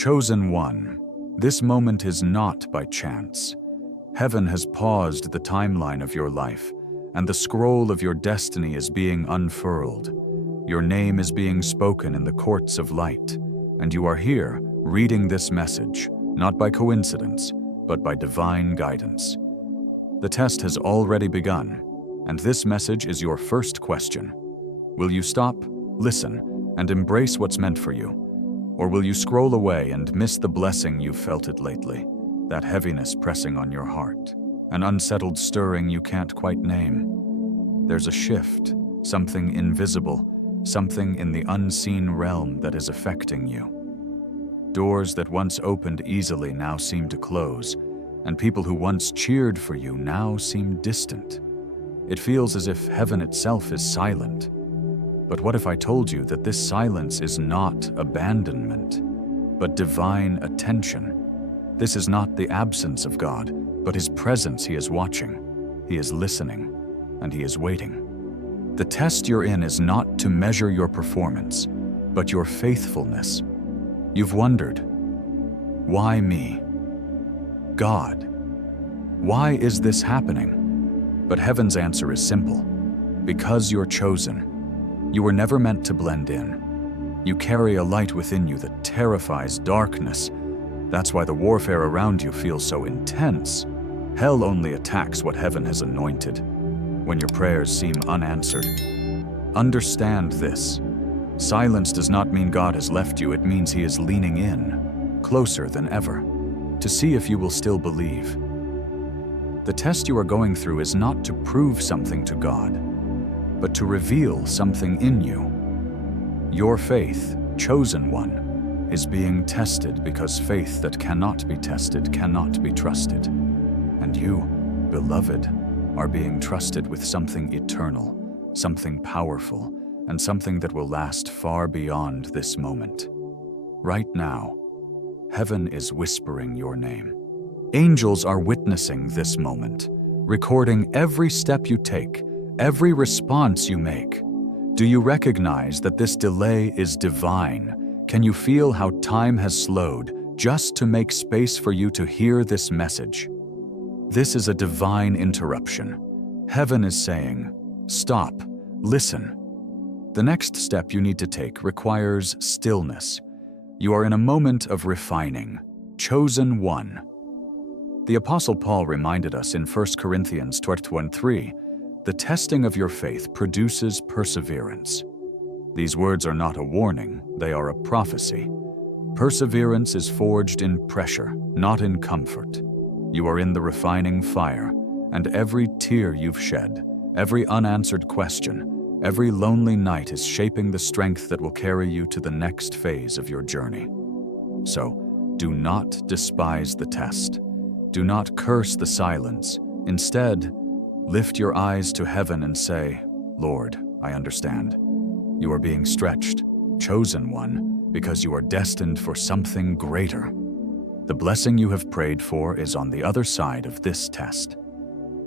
Chosen one, this moment is not by chance. Heaven has paused the timeline of your life, and the scroll of your destiny is being unfurled. Your name is being spoken in the courts of light, and you are here reading this message, not by coincidence, but by divine guidance. The test has already begun, and this message is your first question. Will you stop, listen, and embrace what's meant for you? Or will you scroll away and miss the blessing you've felt it lately, that heaviness pressing on your heart, an unsettled stirring you can't quite name? There's a shift, something invisible, something in the unseen realm that is affecting you. Doors that once opened easily now seem to close, and people who once cheered for you now seem distant. It feels as if heaven itself is silent. But what if I told you that this silence is not abandonment, but divine attention? This is not the absence of God, but His presence. He is watching, He is listening, and He is waiting. The test you're in is not to measure your performance, but your faithfulness. You've wondered, why me? God, why is this happening? But heaven's answer is simple. Because you're chosen. You were never meant to blend in. You carry a light within you that terrifies darkness. That's why the warfare around you feels so intense. Hell only attacks what heaven has anointed. When your prayers seem unanswered, understand this. Silence does not mean God has left you. It means He is leaning in, closer than ever, to see if you will still believe. The test you are going through is not to prove something to God, but to reveal something in you. Your faith, chosen one, is being tested because faith that cannot be tested cannot be trusted. And you, beloved, are being trusted with something eternal, something powerful, and something that will last far beyond this moment. Right now, heaven is whispering your name. Angels are witnessing this moment, recording every step you take, every response you make. Do you recognize that this delay is divine? Can you feel how time has slowed just to make space for you to hear this message? This is a divine interruption. Heaven is saying, stop, listen. The next step you need to take requires stillness. You are in a moment of refining, chosen one. The Apostle Paul reminded us in 1 Corinthians 12:3, the testing of your faith produces perseverance. These words are not a warning, they are a prophecy. Perseverance is forged in pressure, not in comfort. You are in the refining fire, and every tear you've shed, every unanswered question, every lonely night is shaping the strength that will carry you to the next phase of your journey. So, do not despise the test. Do not curse the silence. Instead, lift your eyes to heaven and say, Lord, I understand. You are being stretched, chosen one, because you are destined for something greater. The blessing you have prayed for is on the other side of this test.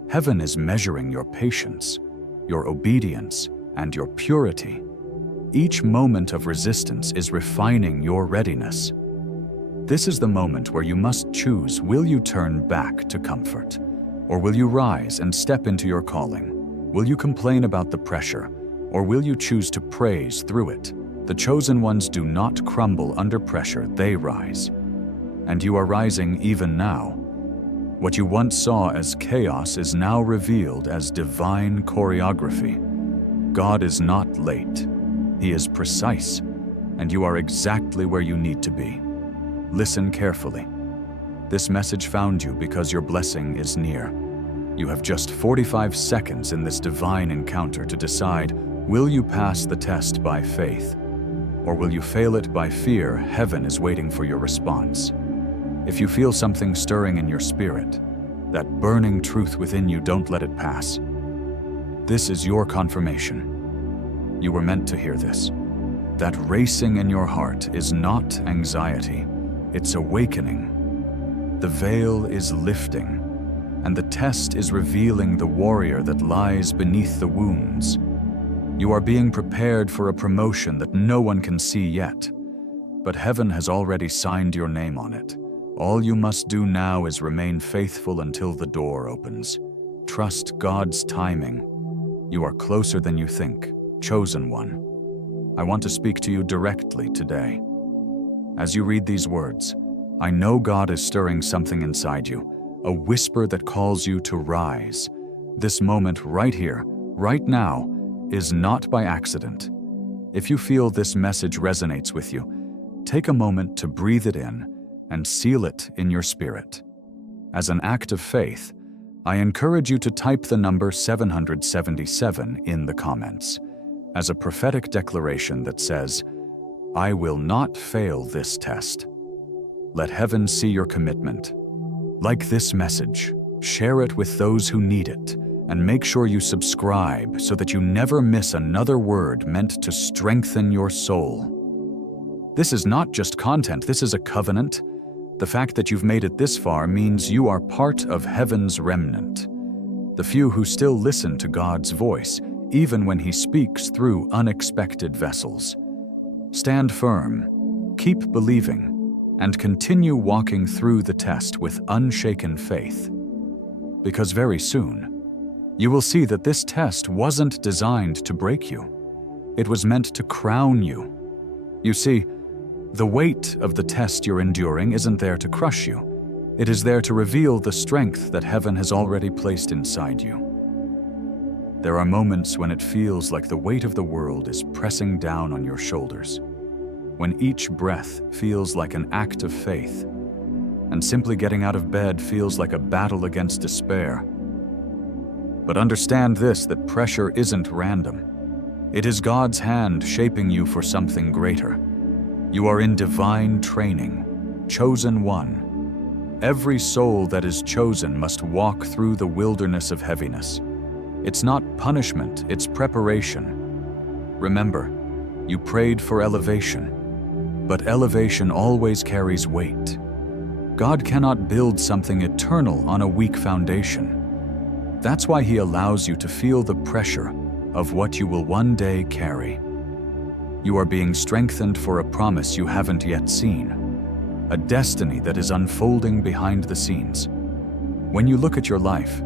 Heaven is measuring your patience, your obedience, and your purity. Each moment of resistance is refining your readiness. This is the moment where you must choose, will you turn back to comfort? Or will you rise and step into your calling? Will you complain about the pressure? Or will you choose to praise through it? The chosen ones do not crumble under pressure, they rise. And you are rising even now. What you once saw as chaos is now revealed as divine choreography. God is not late. He is precise, and you are exactly where you need to be. Listen carefully. This message found you because your blessing is near. You have just 45 seconds in this divine encounter to decide, will you pass the test by faith? Or will you fail it by fear? Heaven is waiting for your response. If you feel something stirring in your spirit, that burning truth within you, don't let it pass. This is your confirmation. You were meant to hear this. That racing in your heart is not anxiety, it's awakening. The veil is lifting, and the test is revealing the warrior that lies beneath the wounds. You are being prepared for a promotion that no one can see yet. but heaven has already signed your name on it. All you must do now is remain faithful until the door opens. Trust God's timing. You are closer than you think, chosen one. I want to speak to you directly today. As you read these words, I know God is stirring something inside you, a whisper that calls you to rise. This moment right here, right now, is not by accident. If you feel this message resonates with you, take a moment to breathe it in and seal it in your spirit. As an act of faith, I encourage you to type the number 777 in the comments as a prophetic declaration that says, I will not fail this test. Let heaven see your commitment. Like this message, share it with those who need it, and make sure you subscribe so that you never miss another word meant to strengthen your soul. This is not just content, this is a covenant. The fact that you've made it this far means you are part of heaven's remnant, the few who still listen to God's voice, even when He speaks through unexpected vessels. Stand firm, keep believing, and continue walking through the test with unshaken faith. Because very soon, you will see that this test wasn't designed to break you. It was meant to crown you. You see, the weight of the test you're enduring isn't there to crush you. It is there to reveal the strength that heaven has already placed inside you. There are moments when it feels like the weight of the world is pressing down on your shoulders, when each breath feels like an act of faith, and simply getting out of bed feels like a battle against despair. But understand this, that pressure isn't random. It is God's hand shaping you for something greater. You are in divine training, chosen one. Every soul that is chosen must walk through the wilderness of heaviness. It's not punishment, it's preparation. Remember, you prayed for elevation, but elevation always carries weight. God cannot build something eternal on a weak foundation. That's why He allows you to feel the pressure of what you will one day carry. You are being strengthened for a promise you haven't yet seen, a destiny that is unfolding behind the scenes. When you look at your life,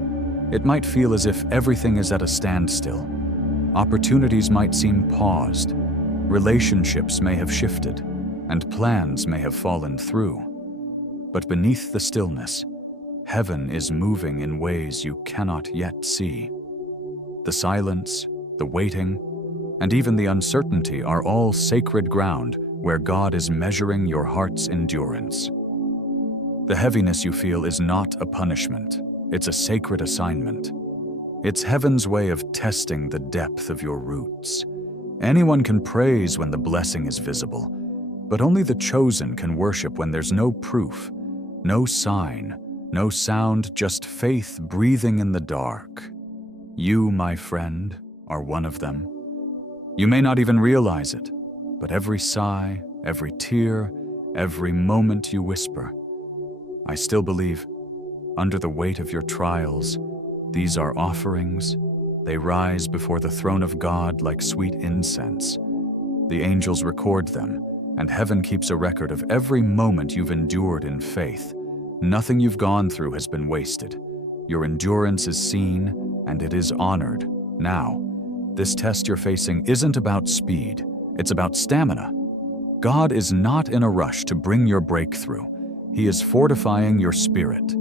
it might feel as if everything is at a standstill. Opportunities might seem paused, relationships may have shifted, and plans may have fallen through. But beneath the stillness, heaven is moving in ways you cannot yet see. The silence, the waiting, and even the uncertainty are all sacred ground where God is measuring your heart's endurance. The heaviness you feel is not a punishment, it's a sacred assignment. It's heaven's way of testing the depth of your roots. Anyone can praise when the blessing is visible, but only the chosen can worship when there's no proof, no sign, no sound, just faith breathing in the dark. You, my friend, are one of them. You may not even realize it, but every sigh, every tear, every moment you whisper, I still believe, under the weight of your trials, these are offerings. They rise before the throne of God like sweet incense. The angels record them, and heaven keeps a record of every moment you've endured in faith. Nothing you've gone through has been wasted. Your endurance is seen, and it is honored. Now, this test you're facing isn't about speed, it's about stamina. God is not in a rush to bring your breakthrough. He is fortifying your spirit.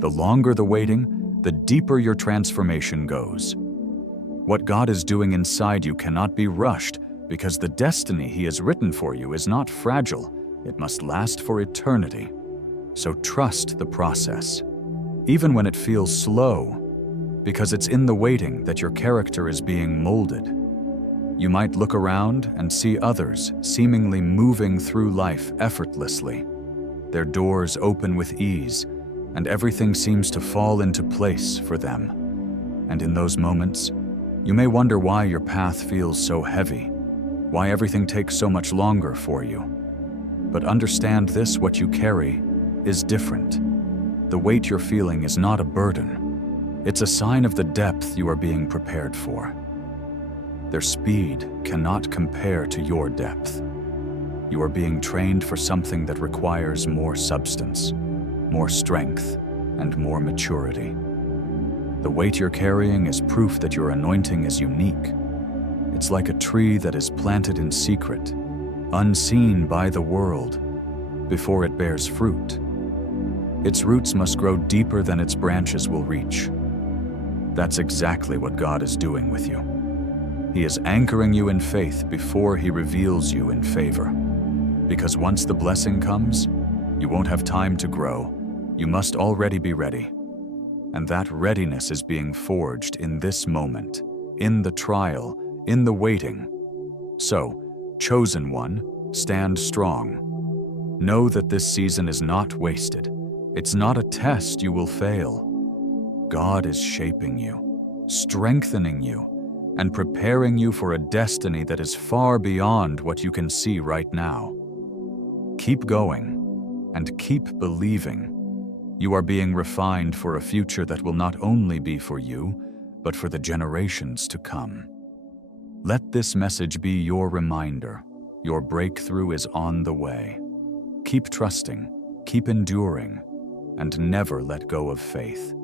The longer the waiting, the deeper your transformation goes. What God is doing inside you cannot be rushed because the destiny He has written for you is not fragile. It must last for eternity. So trust the process, even when it feels slow, because it's in the waiting that your character is being molded. You might look around and see others seemingly moving through life effortlessly. Their doors open with ease, and everything seems to fall into place for them. And in those moments, you may wonder why your path feels so heavy, why everything takes so much longer for you. But understand this, what you carry is different. The weight you're feeling is not a burden. It's a sign of the depth you are being prepared for. Their speed cannot compare to your depth. You are being trained for something that requires more substance, more strength, and more maturity. The weight you're carrying is proof that your anointing is unique. It's like a tree that is planted in secret, unseen by the world, before it bears fruit. Its roots must grow deeper than its branches will reach. That's exactly what God is doing with you. He is anchoring you in faith before He reveals you in favor. Because once the blessing comes, you won't have time to grow. You must already be ready. And that readiness is being forged in this moment, in the trial, in the waiting. So, chosen one, stand strong. Know that this season is not wasted. It's not a test you will fail. God is shaping you, strengthening you, and preparing you for a destiny that is far beyond what you can see right now. Keep going, and keep believing. You are being refined for a future that will not only be for you, but for the generations to come. Let this message be your reminder. Your breakthrough is on the way. Keep trusting, keep enduring, and never let go of faith.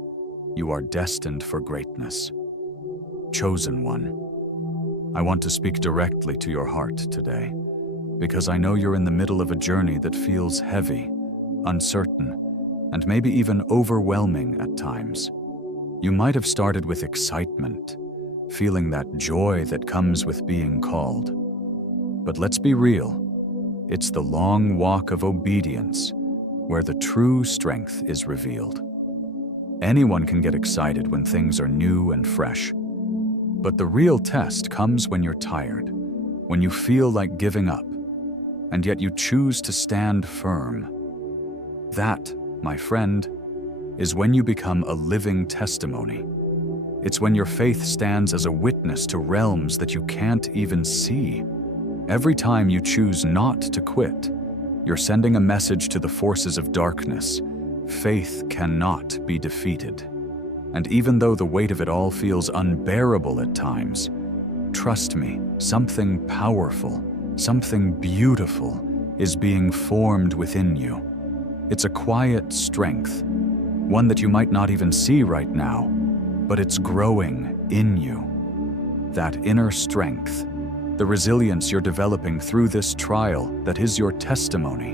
You are destined for greatness. Chosen one, I want to speak directly to your heart today, because I know you're in the middle of a journey that feels heavy, uncertain, and maybe even overwhelming at times. You might have started with excitement, feeling that joy that comes with being called. But let's be real, it's the long walk of obedience where the true strength is revealed. Anyone can get excited when things are new and fresh, but the real test comes when you're tired, when you feel like giving up, and yet you choose to stand firm. That, my friend, is when you become a living testimony. It's when your faith stands as a witness to realms that you can't even see. Every time you choose not to quit, you're sending a message to the forces of darkness. Faith cannot be defeated. And even though the weight of it all feels unbearable at times, trust me, something powerful, something beautiful is being formed within you. It's a quiet strength, one that you might not even see right now, but it's growing in you. That inner strength, the resilience you're developing through this trial that is your testimony.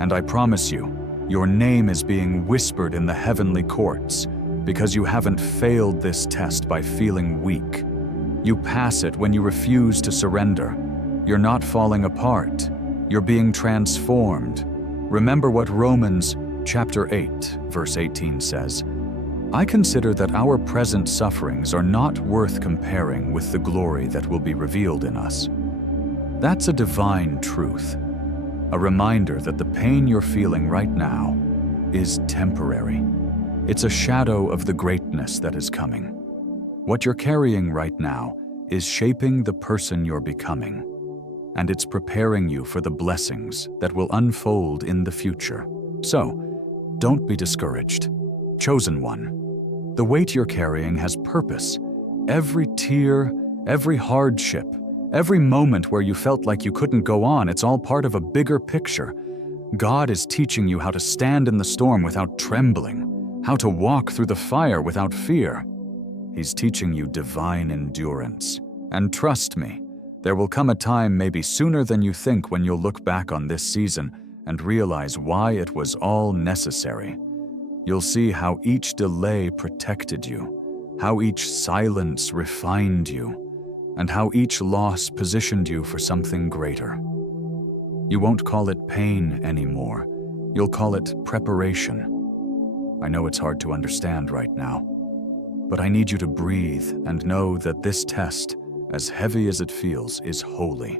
And I promise you, your name is being whispered in the heavenly courts because you haven't failed this test by feeling weak. You pass it when you refuse to surrender. You're not falling apart. You're being transformed. Remember what Romans chapter 8, verse 18 says, "I consider that our present sufferings are not worth comparing with the glory that will be revealed in us." That's a divine truth, a reminder that the pain you're feeling right now is temporary. It's a shadow of the greatness that is coming. What you're carrying right now is shaping the person you're becoming, and it's preparing you for the blessings that will unfold in the future. So, don't be discouraged. Chosen one, the weight you're carrying has purpose. Every tear, every hardship, every moment where you felt like you couldn't go on, it's all part of a bigger picture. God is teaching you how to stand in the storm without trembling, how to walk through the fire without fear. He's teaching you divine endurance. And trust me, there will come a time maybe sooner than you think when you'll look back on this season and realize why it was all necessary. You'll see how each delay protected you, how each silence refined you, and how each loss positioned you for something greater. You won't call it pain anymore. You'll call it preparation. I know it's hard to understand right now, but I need you to breathe and know that this test, as heavy as it feels, is holy.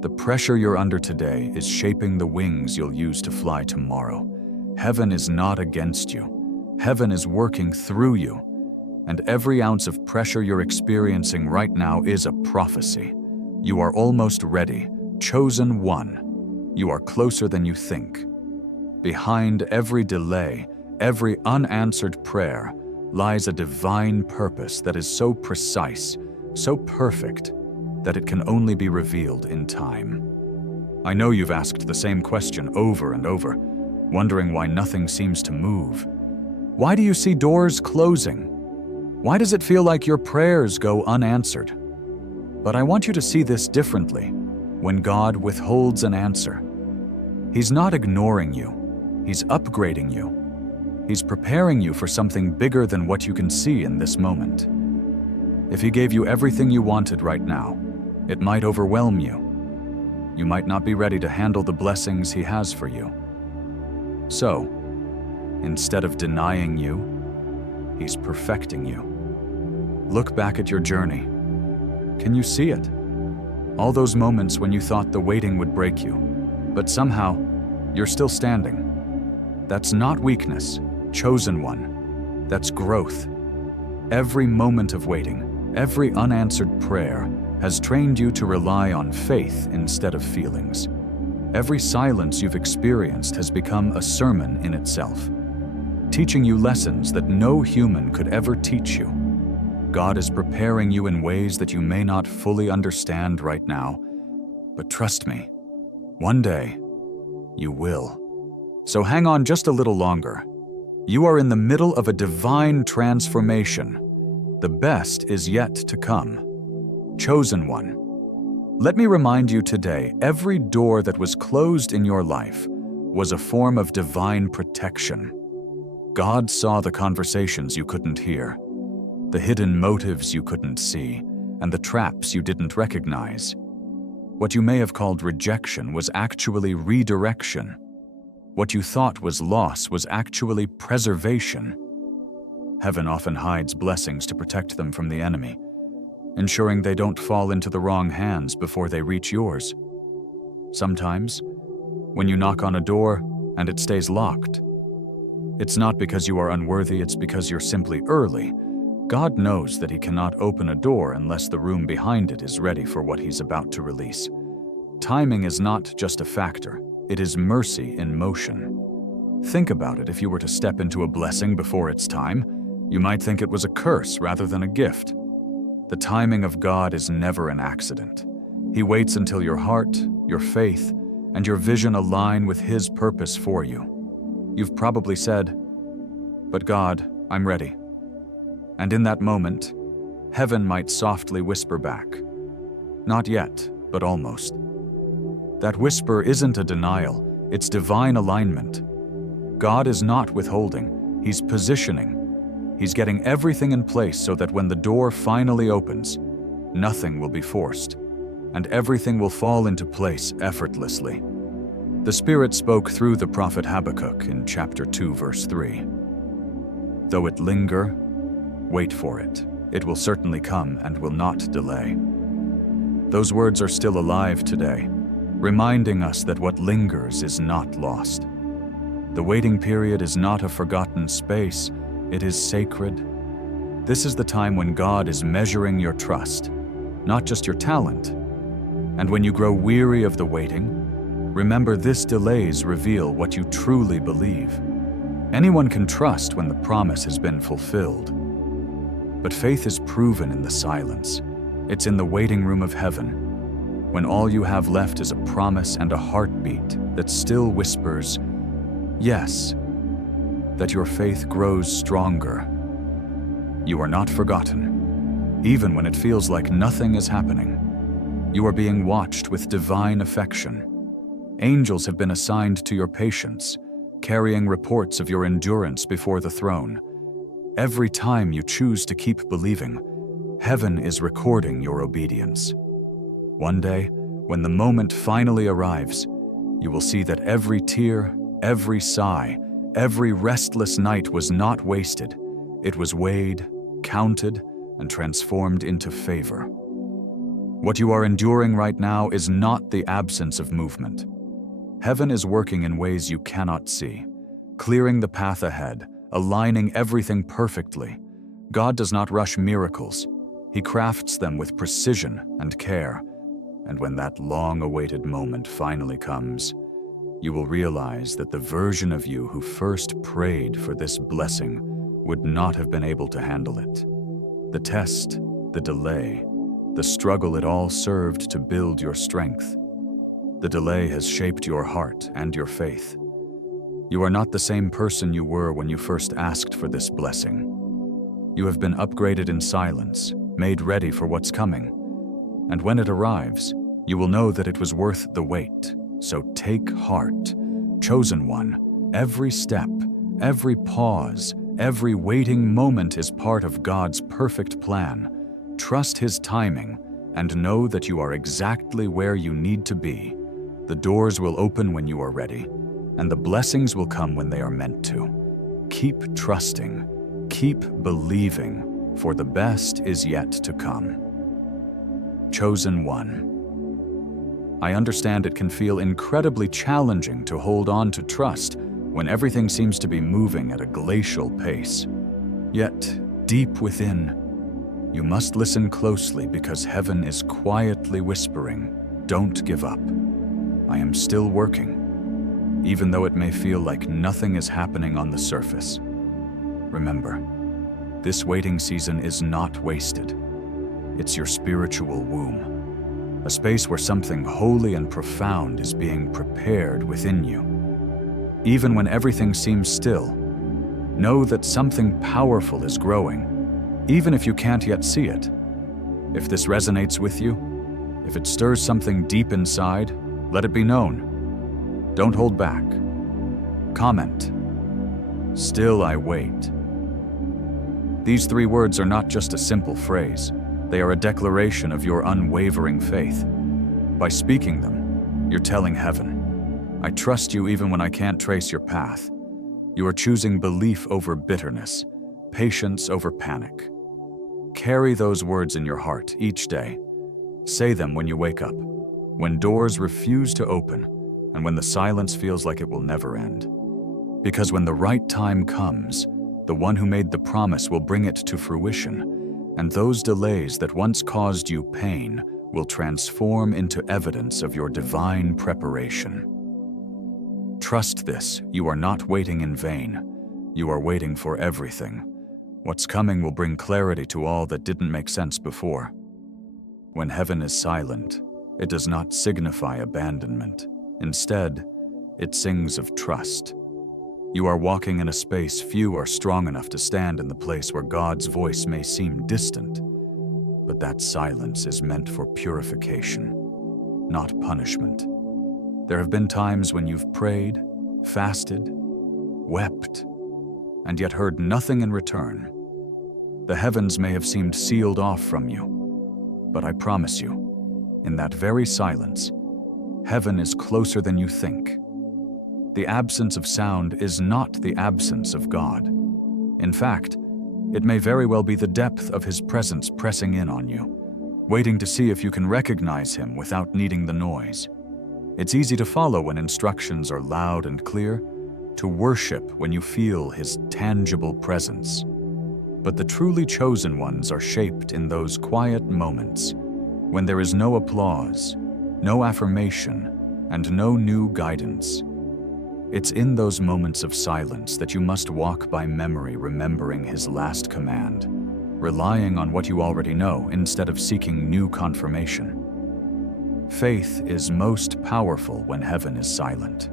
The pressure you're under today is shaping the wings you'll use to fly tomorrow. Heaven is not against you. Heaven is working through you. And every ounce of pressure you're experiencing right now is a prophecy. You are almost ready, chosen one. You are closer than you think. Behind every delay, every unanswered prayer, lies a divine purpose that is so precise, so perfect, that it can only be revealed in time. I know you've asked the same question over and over, wondering why nothing seems to move. Why do you see doors closing? Why does it feel like your prayers go unanswered? But I want you to see this differently. When God withholds an answer, He's not ignoring you. He's upgrading you. He's preparing you for something bigger than what you can see in this moment. If He gave you everything you wanted right now, it might overwhelm you. You might not be ready to handle the blessings He has for you. So, instead of denying you, He's perfecting you. Look back at your journey. Can you see it? All those moments when you thought the waiting would break you, but somehow, you're still standing. That's not weakness, chosen one. That's growth. Every moment of waiting, every unanswered prayer, has trained you to rely on faith instead of feelings. Every silence you've experienced has become a sermon in itself, teaching you lessons that no human could ever teach you. God is preparing you in ways that you may not fully understand right now, but trust me, one day, you will. So hang on just a little longer. You are in the middle of a divine transformation. The best is yet to come. Chosen one. Let me remind you today, every door that was closed in your life was a form of divine protection. God saw the conversations you couldn't hear, the hidden motives you couldn't see, and the traps you didn't recognize. What you may have called rejection was actually redirection. What you thought was loss was actually preservation. Heaven often hides blessings to protect them from the enemy, ensuring they don't fall into the wrong hands before they reach yours. Sometimes, when you knock on a door and it stays locked, it's not because you are unworthy, it's because you're simply early. God knows that He cannot open a door unless the room behind it is ready for what He's about to release. Timing is not just a factor, it is mercy in motion. Think about it. If you were to step into a blessing before its time, you might think it was a curse rather than a gift. The timing of God is never an accident. He waits until your heart, your faith, and your vision align with His purpose for you. You've probably said, "But God, I'm ready." And in that moment, heaven might softly whisper back, "Not yet, but almost." That whisper isn't a denial, it's divine alignment. God is not withholding, He's positioning. He's getting everything in place so that when the door finally opens, nothing will be forced, and everything will fall into place effortlessly. The Spirit spoke through the prophet Habakkuk in chapter 2, verse 3. "Though it linger, wait for it. It will certainly come and will not delay." Those words are still alive today, reminding us that what lingers is not lost. The waiting period is not a forgotten space, it is sacred. This is the time when God is measuring your trust, not just your talent. And when you grow weary of the waiting, remember this: delays reveal what you truly believe. Anyone can trust when the promise has been fulfilled. But faith is proven in the silence. It's in the waiting room of heaven, when all you have left is a promise and a heartbeat that still whispers, "Yes," that your faith grows stronger. You are not forgotten, even when it feels like nothing is happening. You are being watched with divine affection. Angels have been assigned to your patience, carrying reports of your endurance before the throne. Every time you choose to keep believing, heaven is recording your obedience. One day, when the moment finally arrives, you will see that every tear, every sigh, every restless night was not wasted. It was weighed, counted, and transformed into favor. What you are enduring right now is not the absence of movement. Heaven is working in ways you cannot see, clearing the path ahead, aligning everything perfectly. God does not rush miracles. He crafts them with precision and care. And when that long-awaited moment finally comes, you will realize that the version of you who first prayed for this blessing would not have been able to handle it. The test, the delay, the struggle, it all served to build your strength. The delay has shaped your heart and your faith. You are not the same person you were when you first asked for this blessing. You have been upgraded in silence, made ready for what's coming. And when it arrives, you will know that it was worth the wait. So take heart. Chosen one, every step, every pause, every waiting moment is part of God's perfect plan. Trust His timing and know that you are exactly where you need to be. The doors will open when you are ready, and the blessings will come when they are meant to. Keep trusting, keep believing, for the best is yet to come. Chosen one. I understand it can feel incredibly challenging to hold on to trust when everything seems to be moving at a glacial pace. Yet, deep within, you must listen closely because heaven is quietly whispering, "Don't give up. I am still working, even though it may feel like nothing is happening on the surface." Remember, this waiting season is not wasted. It's your spiritual womb, a space where something holy and profound is being prepared within you. Even when everything seems still, know that something powerful is growing, even if you can't yet see it. If this resonates with you, if it stirs something deep inside, let it be known. Don't hold back. Comment, "Still I wait." These 3 words are not just a simple phrase. They are a declaration of your unwavering faith. By speaking them, you're telling heaven, "I trust you even when I can't trace your path." You are choosing belief over bitterness, patience over panic. Carry those words in your heart each day. Say them when you wake up, when doors refuse to open, and when the silence feels like it will never end. Because when the right time comes, the one who made the promise will bring it to fruition, and those delays that once caused you pain will transform into evidence of your divine preparation. Trust this, you are not waiting in vain. You are waiting for everything. What's coming will bring clarity to all that didn't make sense before. When heaven is silent, it does not signify abandonment. Instead, it sings of trust. You are walking in a space few are strong enough to stand in the place where God's voice may seem distant. But that silence is meant for purification, not punishment. There have been times when you've prayed, fasted, wept, and yet heard nothing in return. The heavens may have seemed sealed off from you, but I promise you, in that very silence, heaven is closer than you think. The absence of sound is not the absence of God. In fact, it may very well be the depth of His presence pressing in on you, waiting to see if you can recognize Him without needing the noise. It's easy to follow when instructions are loud and clear, to worship when you feel His tangible presence. But the truly chosen ones are shaped in those quiet moments, when there is no applause, no affirmation, and no new guidance. It's in those moments of silence that you must walk by memory, remembering His last command, relying on what you already know instead of seeking new confirmation. Faith is most powerful when heaven is silent.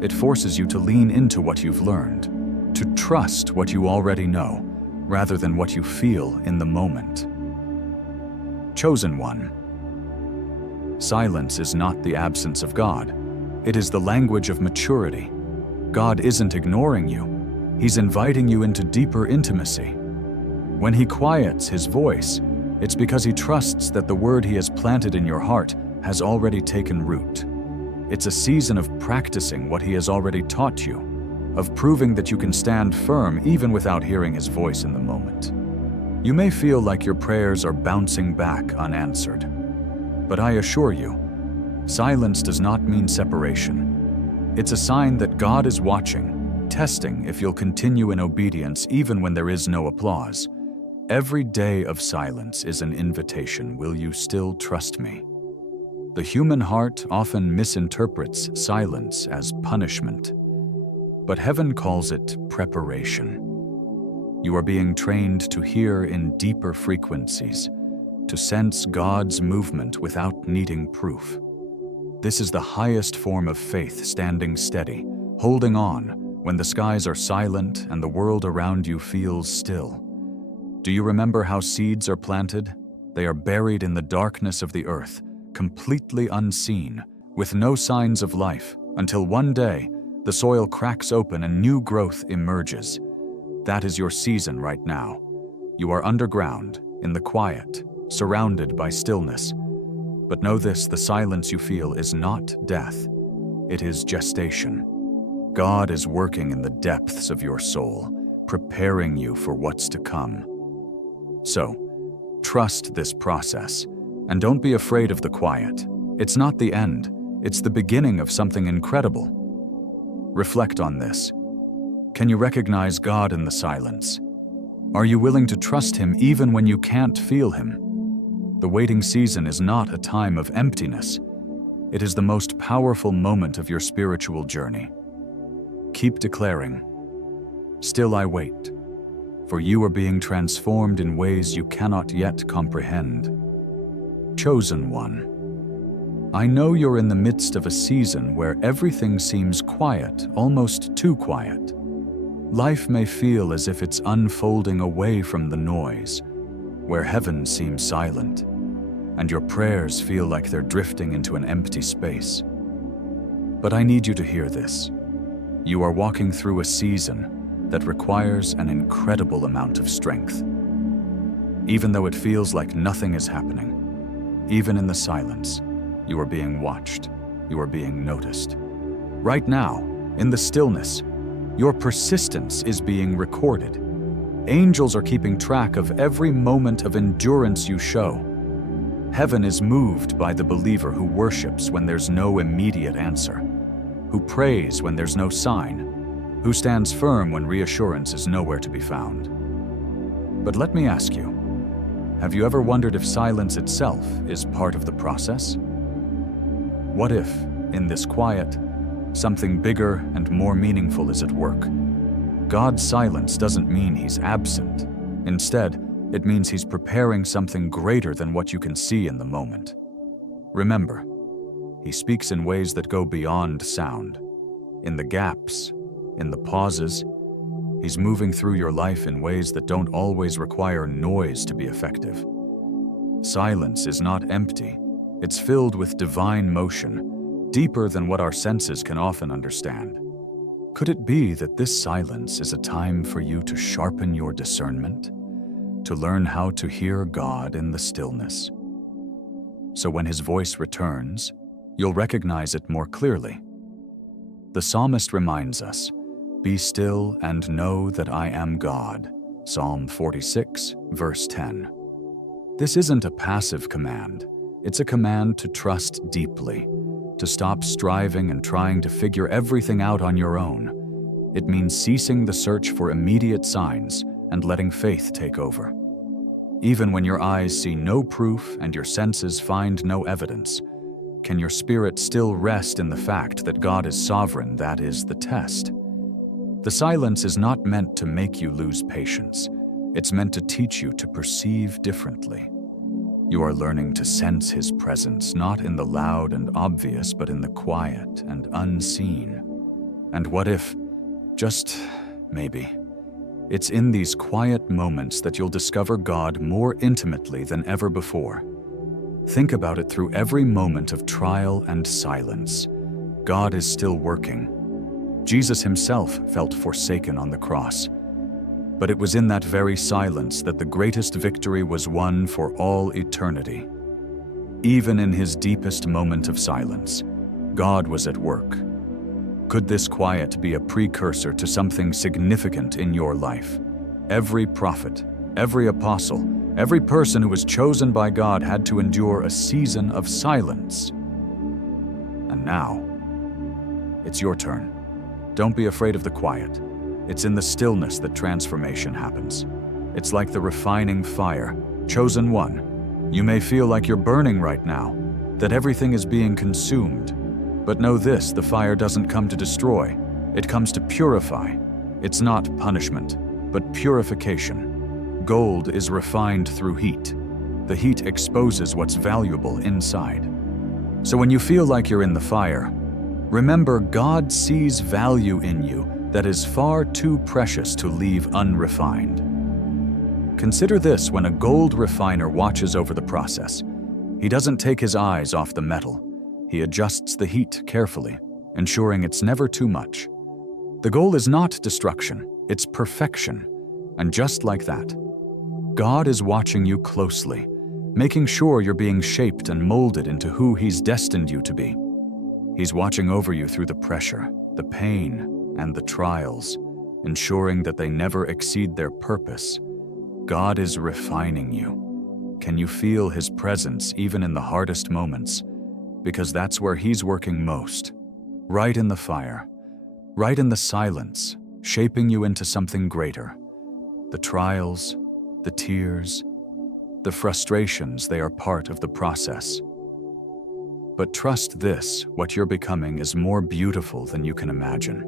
It forces you to lean into what you've learned, to trust what you already know, rather than what you feel in the moment. Chosen one. Silence is not the absence of God. It is the language of maturity. God isn't ignoring you. He's inviting you into deeper intimacy. When He quiets His voice, it's because He trusts that the word He has planted in your heart has already taken root. It's a season of practicing what He has already taught you, of proving that you can stand firm even without hearing His voice in the moment. You may feel like your prayers are bouncing back unanswered, but I assure you, silence does not mean separation. It's a sign that God is watching, testing if you'll continue in obedience even when there is no applause. Every day of silence is an invitation. Will you still trust me? The human heart often misinterprets silence as punishment, but heaven calls it preparation. You are being trained to hear in deeper frequencies, to sense God's movement without needing proof. This is the highest form of faith, standing steady, holding on when the skies are silent and the world around you feels still. Do you remember how seeds are planted? They are buried in the darkness of the earth, completely unseen, with no signs of life, until one day the soil cracks open and new growth emerges. That is your season right now. You are underground, in the quiet, surrounded by stillness. But know this, the silence you feel is not death. It is gestation. God is working in the depths of your soul, preparing you for what's to come. So, trust this process, and don't be afraid of the quiet. It's not the end, it's the beginning of something incredible. Reflect on this. Can you recognize God in the silence? Are you willing to trust Him even when you can't feel Him? The waiting season is not a time of emptiness. It is the most powerful moment of your spiritual journey. Keep declaring, "Still I wait, for you are being transformed in ways you cannot yet comprehend." Chosen one, I know you're in the midst of a season where everything seems quiet, almost too quiet. Life may feel as if it's unfolding away from the noise, where heaven seems silent, and your prayers feel like they're drifting into an empty space. But I need you to hear this. You are walking through a season that requires an incredible amount of strength. Even though it feels like nothing is happening, even in the silence, you are being watched, you are being noticed. Right now, in the stillness, your persistence is being recorded. Angels are keeping track of every moment of endurance you show. Heaven is moved by the believer who worships when there's no immediate answer, who prays when there's no sign, who stands firm when reassurance is nowhere to be found. But let me ask you, have you ever wondered if silence itself is part of the process? What if, in this quiet, something bigger and more meaningful is at work? God's silence doesn't mean He's absent. Instead, it means He's preparing something greater than what you can see in the moment. Remember, He speaks in ways that go beyond sound. In the gaps, in the pauses, He's moving through your life in ways that don't always require noise to be effective. Silence is not empty. It's filled with divine motion, deeper than what our senses can often understand. Could it be that this silence is a time for you to sharpen your discernment, to learn how to hear God in the stillness? So when His voice returns, you'll recognize it more clearly. The psalmist reminds us, "Be still and know that I am God." Psalm 46, verse 10. This isn't a passive command. It's a command to trust deeply, to stop striving and trying to figure everything out on your own. It means ceasing the search for immediate signs and letting faith take over. Even when your eyes see no proof and your senses find no evidence, can your spirit still rest in the fact that God is sovereign? That is the test. The silence is not meant to make you lose patience. It's meant to teach you to perceive differently. You are learning to sense His presence, not in the loud and obvious, but in the quiet and unseen. And what if, just maybe, it's in these quiet moments that you'll discover God more intimately than ever before. Think about it through every moment of trial and silence. God is still working. Jesus Himself felt forsaken on the cross. But it was in that very silence that the greatest victory was won for all eternity. Even in His deepest moment of silence, God was at work. Could this quiet be a precursor to something significant in your life? Every prophet, every apostle, every person who was chosen by God had to endure a season of silence. And now, it's your turn. Don't be afraid of the quiet. It's in the stillness that transformation happens. It's like the refining fire. Chosen one, you may feel like you're burning right now, that everything is being consumed. But know this, the fire doesn't come to destroy. It comes to purify. It's not punishment, but purification. Gold is refined through heat. The heat exposes what's valuable inside. So when you feel like you're in the fire, remember God sees value in you that is far too precious to leave unrefined. Consider this when a gold refiner watches over the process. He doesn't take his eyes off the metal. He adjusts the heat carefully, ensuring it's never too much. The goal is not destruction, it's perfection. And just like that, God is watching you closely, making sure you're being shaped and molded into who He's destined you to be. He's watching over you through the pressure, the pain, and the trials, ensuring that they never exceed their purpose. God is refining you. Can you feel His presence even in the hardest moments? Because that's where He's working most. Right in the fire, right in the silence, shaping you into something greater. The trials, the tears, the frustrations, they are part of the process. But trust this, what you're becoming is more beautiful than you can imagine.